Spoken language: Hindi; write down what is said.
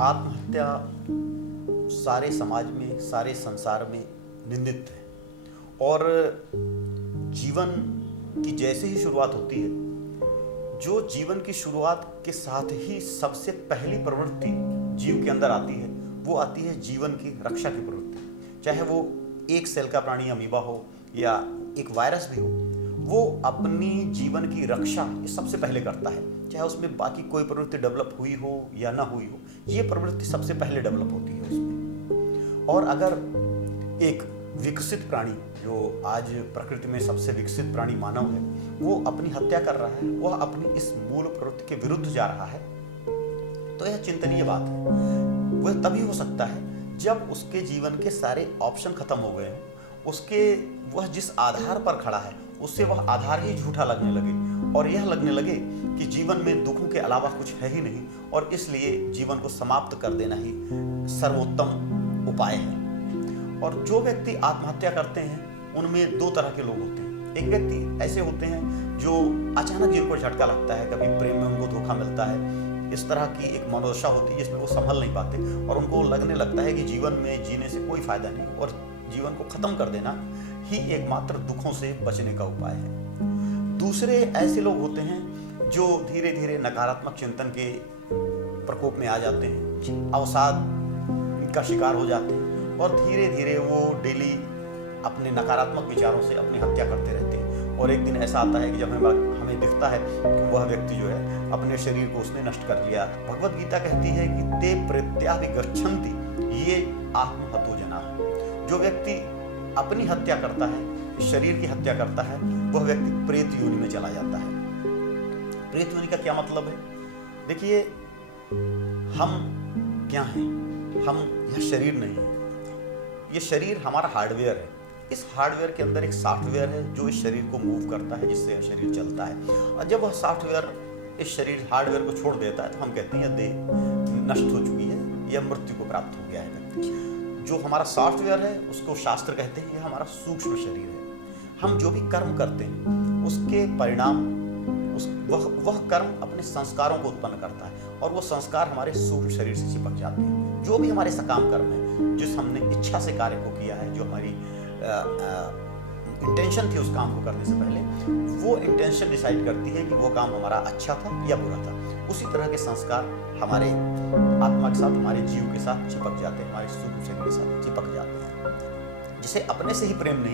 आत्महत्या सारे समाज में, सारे संसार में निंदित है। और जीवन की जैसे ही शुरुआत होती है, जो जीवन की शुरुआत के साथ ही सबसे पहली प्रवृत्ति जीव के अंदर आती है, वो आती है जीवन की रक्षा की प्रवृत्ति। चाहे वो एक सेल का प्राणी अमीबा हो या एक वायरस भी हो, वो अपनी जीवन की रक्षा सबसे पहले करता है। चाहे उसमें बाकी कोई प्रवृत्ति डेवलप हुई हो या ना हुई हो, ये प्रवृत्ति सबसे पहले डेवलप होती है उसमें। और अगर एक विकसित प्राणी, जो आज प्रकृति में सबसे विकसित प्राणी मानव है, वो अपनी हत्या कर रहा है, वह अपनी इस मूल प्रवृत्ति के विरुद्ध जा रहा है, तो यह चिंतनीय बात है। वह तभी हो सकता है जब उसके जीवन के सारे ऑप्शन खत्म हो गए हैं, वह जिस आधार पर खड़ा है उससे वह आधार ही झूठा लगने लगे और यह लगने लगे कि जीवन में दुखों के अलावा कुछ है ही नहीं, और इसलिए जीवन को समाप्त कर देना ही सर्वोत्तम उपाय है। और जो व्यक्ति आत्महत्या करते हैं, उनमें दो तरह के लोग होते हैं। एक व्यक्ति ऐसे होते हैं जो अचानक जिनको झटका लगता है, कभी प्रेम में उनको धोखा मिलता है, इस तरह की एक मनोदशा होती है जिसमें वो संभल नहीं पाते और उनको लगने लगता है कि जीवन में जीने से कोई फायदा नहीं और जीवन को खत्म कर देना ही एकमात्र दुखों से बचने का उपाय है। दूसरे ऐसे लोग होते हैं जो धीरे धीरे नकारात्मक चिंतन के प्रकोप में आ जाते हैं, अवसाद का शिकार हो जाते हैं और धीरे धीरे वो डेली अपने नकारात्मक विचारों से अपनी हत्या करते रहते हैं। और एक दिन ऐसा आता है कि जब हमें दिखता है कि वह व्यक्ति जो है अपने शरीर को उसने नष्ट कर लिया। भगवत गीता कहती है कि ते प्रत्याभिगच्छन्ति ये आत्महतो जना। जो व्यक्ति अपनी हत्या करता है, शरीर की हत्या करता है, वह व्यक्ति प्रेत योनि में चला जाता है। प्रेत योनि का क्या मतलब है? देखिए, हम क्या हैं? यह शरीर नहीं है। ये शरीर हमारा हार्डवेयर है। इस हार्डवेयर के अंदर एक सॉफ्टवेयर है जो इस शरीर को मूव करता है, जिससे यह शरीर चलता है। और जब वह सॉफ्टवेयर इस शरीर हार्डवेयर को छोड़ देता है तो हम कहते हैं यह देह नष्ट हो चुकी है, यह मृत्यु को प्राप्त हो गया है व्यक्ति। जो हमारा सॉफ्टवेयर है उसको शास्त्र कहते हैं यह हमारा सूक्ष्म शरीर है। हम जो भी कर्म करते हैं उसके परिणाम वह कर्म अपने संस्कारों को उत्पन्न करता है और वो संस्कार हमारे सूक्ष्म शरीर से चिपक जाते हैं। जो भी हमारे सकाम कर्म है, जिस हमने इच्छा से कार्य को किया है, जो हमारी इंटेंशन थी उस काम को करने से पहले, वो इंटेंशन डिसाइड करती है कि वो काम हमारा अच्छा था या बुरा था। उसी तरह के संस्कार हमारे आत्मा के साथ, हमारे जीव के साथ चिपक जाते हैं, हमारे सूक्ष्म शरीर के साथ चिपक जाते हैं। जिसे अपने से ही प्रेम नहीं